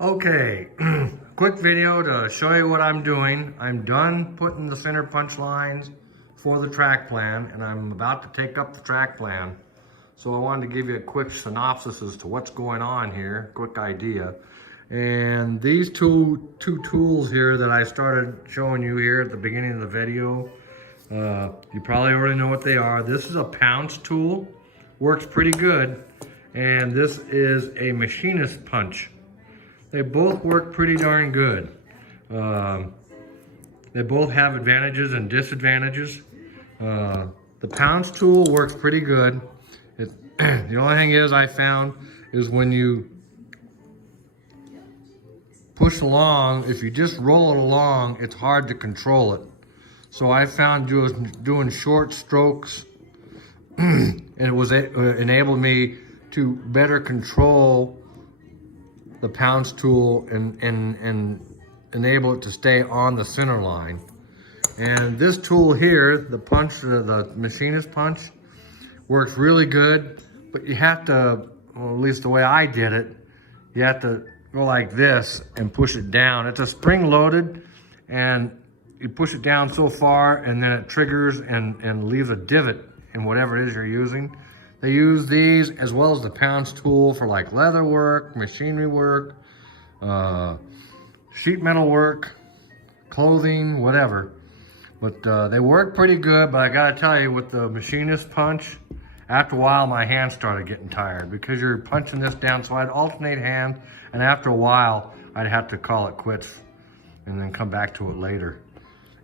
Okay, quick video to show you what I'm doing. I'm done putting the center punch lines for the track plan, and I'm about to take up the track plan. So I wanted to give you a quick synopsis as to what's going on here, quick idea. And these two tools here that I started showing you here at the beginning of the video, you probably already know what they are. This is a Pounce tool, works pretty good. And this is a Machinist Punch. They both work pretty darn good. They both have advantages and disadvantages. The Pounce tool works pretty good. The only thing I found is when you push along, if you just roll it along, it's hard to control it. So I found doing short strokes, and it was enabled me to better control the Pounce tool and enable it to stay on the center line. And this tool here, the Machinist Punch, works really good, but you have to, well, at least the way I did it, you have to go like this and push it down. It's a spring loaded, and you push it down so far and then it triggers and leaves a divot in whatever it is you're using. They use these as well as the Pounce tool for like leather work, machinery work, sheet metal work, clothing, whatever. But they work pretty good, but I gotta tell you, with the Machinist Punch, after a while my hands started getting tired because you're punching this down, so I'd alternate hands, and after a while I'd have to call it quits and then come back to it later.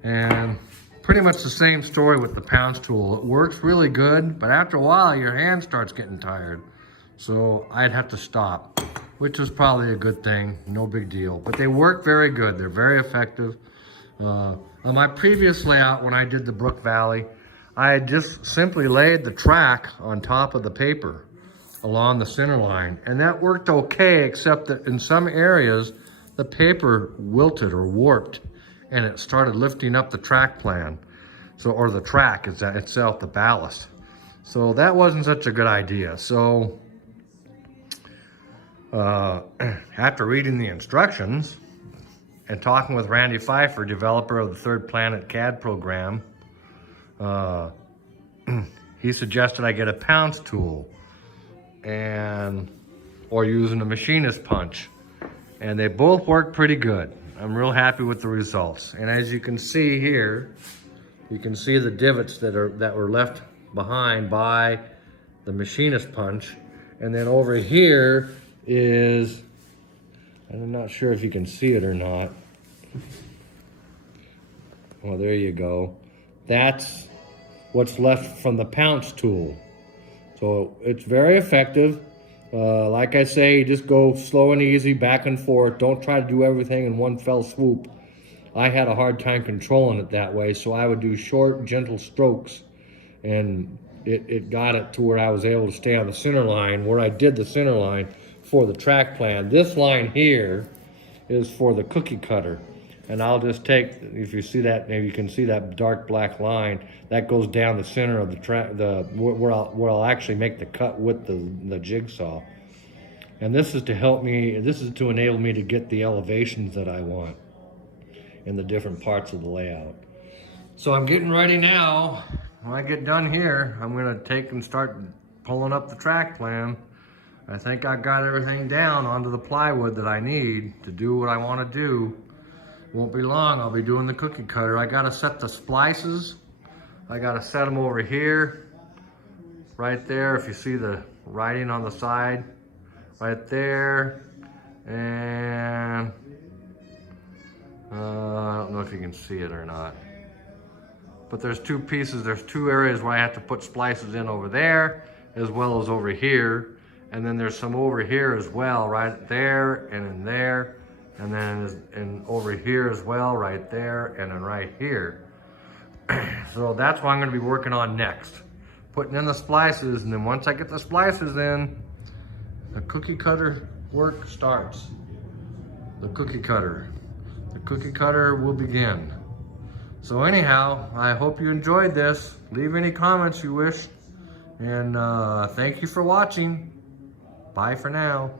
And pretty much the same story with the Pounce tool. It works really good, but after a while, your hand starts getting tired. So I'd have to stop, which was probably a good thing, no big deal. But they work very good, they're very effective. On my previous layout, when I did the Brook Valley, I had just simply laid the track on top of the paper along the center line. And that worked okay, except that in some areas, the paper wilted or warped, and it started lifting up the track plan. So, or the track itself, the ballast. So that wasn't such a good idea. So after reading the instructions and talking with Randy Pfeiffer, developer of the third Planit CAD program, he suggested I get a Pounce tool or using a Machinist Punch. And they both work pretty good. I'm real happy with the results. And as you can see here, you can see the divots that were left behind by the Machinist Punch. And then over here is, I'm not sure if you can see it or not. Well, there you go. That's what's left from the Pounce tool. So it's very effective. Like I say, just go slow and easy, back and forth. Don't try to do everything in one fell swoop. I had a hard time controlling it that way, so I would do short, gentle strokes, and it got it to where I was able to stay on the center line, where I did the center line for the track plan. This line here is for the cookie cutter, and I'll just take, if you see that, maybe you can see that dark black line, that goes down the center of the track, where I'll actually make the cut with the jigsaw. And this is to help me, this is to enable me to get the elevations that I want in the different parts of the layout. So I'm getting ready now. When I get done here, I'm gonna take and start pulling up the track plan. I think I got everything down onto the plywood that I need to do what I wanna do. Won't be long, I'll be doing the cookie cutter. I gotta set the splices. I gotta set them over here, right there. If you see the writing on the side, right there. And I don't know if you can see it or not. But there's two pieces, there's two areas where I have to put splices in over there, as well as over here. And then there's some over here as well, right there and in there. And then over here as well, right there, and then right here. So that's what I'm gonna be working on next. Putting in the splices, and then once I get the splices in, the cookie cutter work starts. The cookie cutter will begin. So anyhow, I hope you enjoyed this. Leave any comments you wish. And thank you for watching. Bye for now.